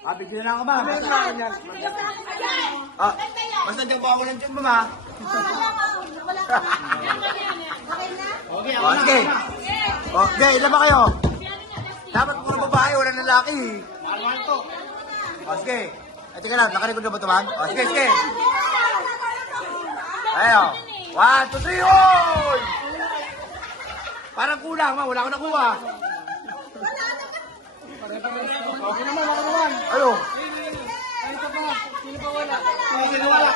Bigyan na ako, ma'am. Basta dyan po ako ng dyan, ma'am. Okay. Okay, ilan ba kayo? Dapat puro babae, wala lalaki. Sige. Ay, tika lang, nakalikod na ba ito, ma'am? Sige, sige. Ayo. 1, 2, 3, oy! Parang kulang, ma'am. Wala ko nakuha. Okay naman, ako naman. Ayo. Sino wala?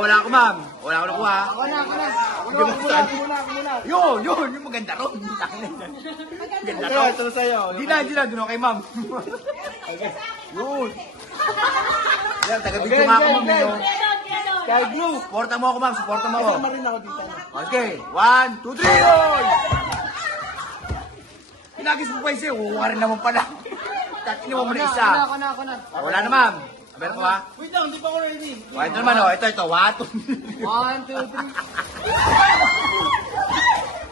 Wala ako, ma'am. Wala ako nakuha. Ako na. Yun. Yung maganda ron. Maganda ron. Ito sa'yo. Di na. Doon kay ma'am. Yun. Yan, taga-video nga ako, ma'am. Sky Blue. Supporta mo ako, ma'am. Supporta mo ako. Kasama rin ako dito. Okay. 1, 2, 3, yun! Pinagis mo pa isa, uuwa rin naman pala. Tatiniwa mo na isa. Ako na. Wala na, ma'am. Meron ko, ha? Wait lang, hindi pa ako ready. Ito naman, oh. Ito. 1, 2,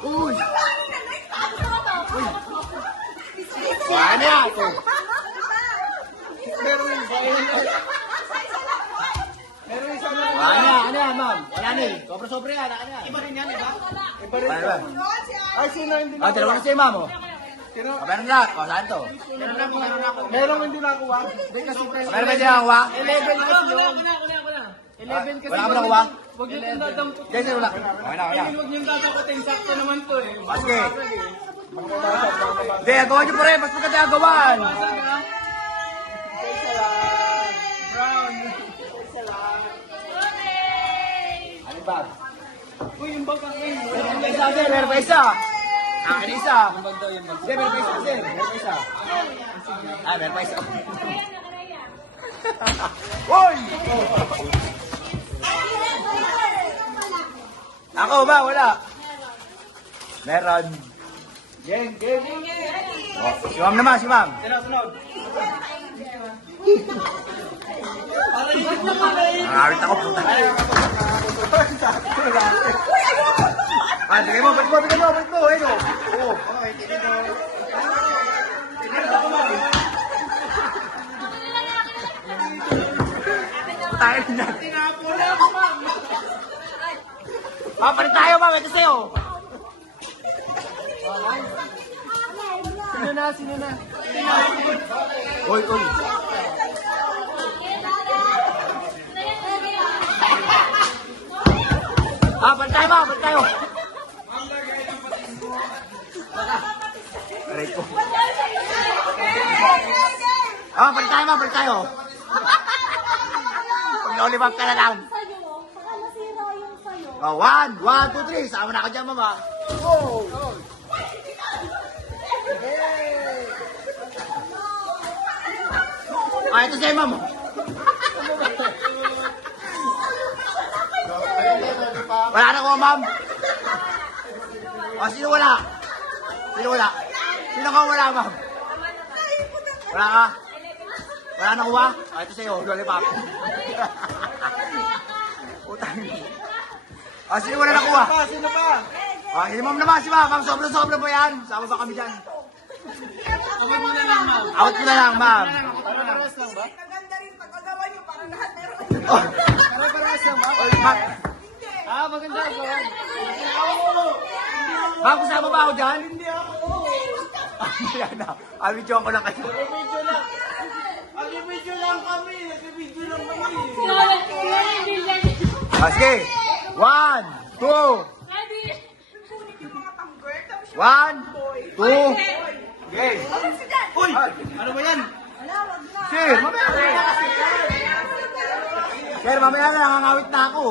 3. Uy! Ano yan? Ano yan, ma'am? Wala na eh. Sobra yan. Iba rin yan, iba? Iba rin yan. Ay, sino hindi na? Dalawa na siya, ma'am, oh. Meron na. Saan to? Meron ako. Meron hindi nakuha. Meron ba siya nakuha? 11 kasi yun. 11 kasi wala ka ba nakuha? Huwag yung tindadampot. Guys, wala. Okay na. Huwag yung dadamputin. Sakto naman to eh. Okay. Hindi, agawan nyo pa rin. Mas maganda agawan. Brown. Ano ba? Uy, yung bag ang Meron pa isa. Akin isa. Yung bag daw, yung bag. Meron pa isa. Meron pa isa. Uy! Ako ba? Wala. Meron. Game. Si ma'am naman, si ma'am. Nakawit ako puta. Sige mo, ba't mo. Ayun o. Oo. Tayo na. Papalit tayo, ma'am. Ito sa'yo. Sino na? Uy. Balik tayo, ma'am. Balik tayo. Aray ko. Balik tayo, ma'am. Balik tayo. Pag naulibab ka na lang. 1, 2, 3. Sama na ka dyan, mama. Go! Ito sa'yo, ma'am. Wala na ko, ma'am. Sino wala? Sino ka wala, ma'am? Wala ka? Wala na kuha? Ito sa'yo, lollipop. Utang. Sino wala nakuha? Sino pa? Si ma'am naman, si ma'am. Ma'am, sobra-sobra po yan. Sama ba kami dyan? Awat mo na lang, ma'am. Out mo na lang, ma'am. Parehas lang ba? Maganda rin pag-agawa nyo para lahat meron. Parehas lang ba? Ma'am, Maganda ako. ma'am, kasama ba ako dyan? Hindi ako. Yan na. Video ko lang kayo. Nag-video lang kami. Sige. 1, 2. 1, 2. Okay. Uy! Ano ba yan? Sir, mamaya na. Sir, mamaya na. Nangangawit na ako.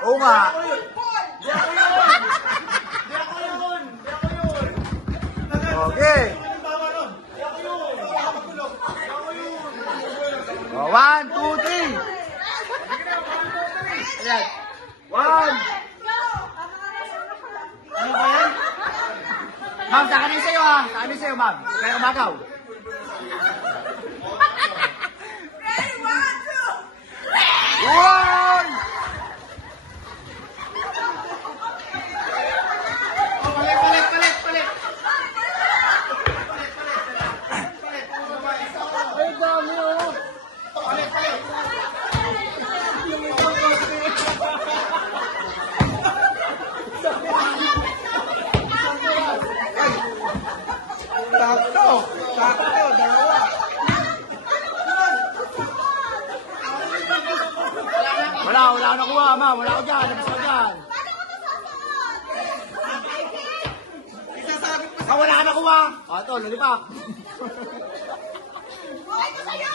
Oo nga. Okay. 1, 2, 3. Ayan. 1. Ano ba yan? Ma'am, sa kanin sa'yo ha. Sa kanin sa'yo, ma'am. Kaya umagaw. One! Palit. ka nakuha, ma'am. Wala ka dyan. Labas ka dyan. Paano ko ito sasuot? Isasabit pa Ah, wala ka nakuha. Ah, ito, lalipak. Okay ko sa'yo!